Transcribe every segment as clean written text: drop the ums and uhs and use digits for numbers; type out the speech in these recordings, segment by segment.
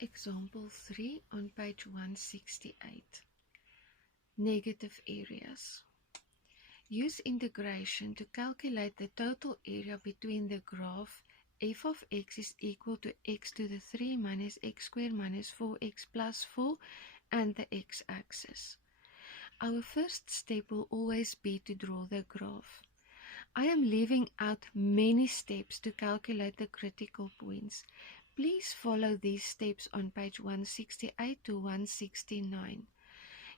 Example 3 on page 168. Negative areas. Use integration to calculate the total area between the graph f of x is equal to x to the 3 minus x squared minus 4x plus 4 and the x-axis. Our first step will always be to draw the graph. I am leaving out many steps to calculate the critical points. Please follow these steps on page 168 to 169.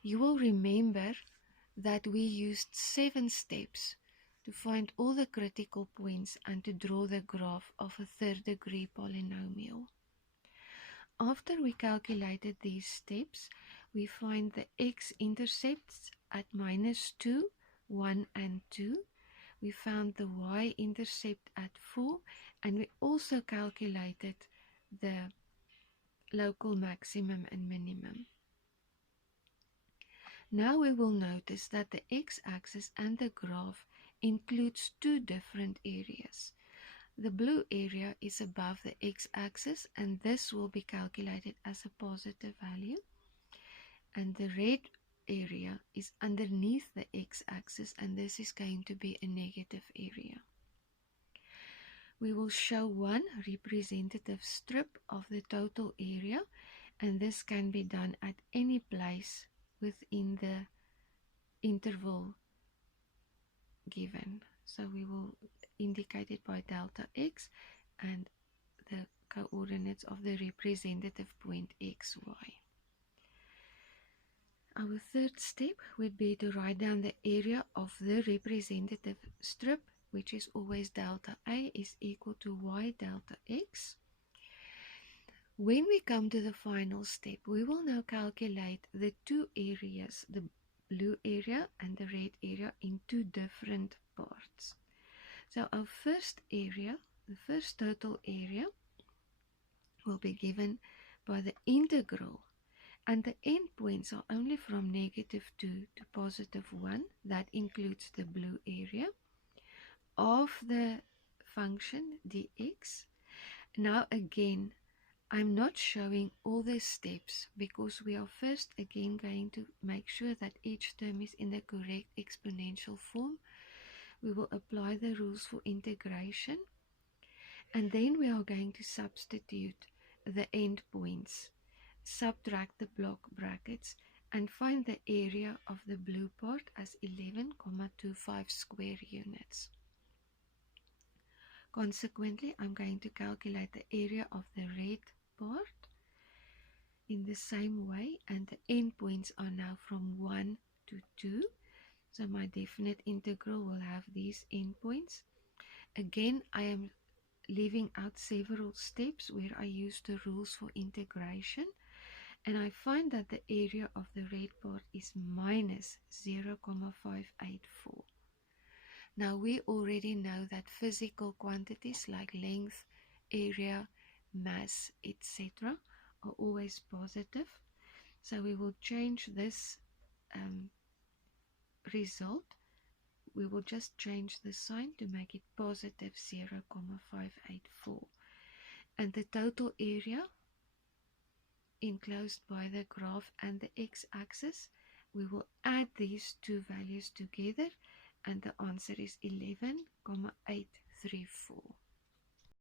You will remember that we used 7 steps to find all the critical points and to draw the graph of a third-degree polynomial. After we calculated these steps, we find the x-intercepts at -2, 1 and 2. We found the y-intercept at 4, and we also calculated the local maximum and minimum. Now we will notice that the x-axis and the graph includes 2 different areas. The blue area is above the x-axis, and this will be calculated as a positive value. And the red area is underneath the x-axis, and this is going to be a negative area. We will show one representative strip of the total area, and this can be done at any place within the interval given. So we will indicate it by delta x and the coordinates of the representative point xy. Our third step would be to write down the area of the representative strip, which is always delta A is equal to y delta x. When we come to the final step, we will now calculate the 2 areas, the blue area and the red area, in 2 different parts. So our first area, the first total area, will be given by the integral, and the endpoints are only from -2 to +1. That includes the blue area of the function dx. Now again, I'm not showing all the steps because we are first again going to make sure that each term is in the correct exponential form. We will apply the rules for integration, and then we are going to substitute the endpoints, subtract the block brackets, and find the area of the blue part as 11,25 square units. Consequently, I'm going to calculate the area of the red part in the same way, and the endpoints are now from 1 to 2. So my definite integral will have these endpoints. Again, I am leaving out several steps where I use the rules for integration, and I find that the area of the red part is minus 0,584. Now we already know that physical quantities like length, area, mass, etc. are always positive. So we will change this result. We will just change the sign to make it positive 0,584. And the total area enclosed by the graph and the x-axis, we will add these 2 values together, and the answer is 11,834.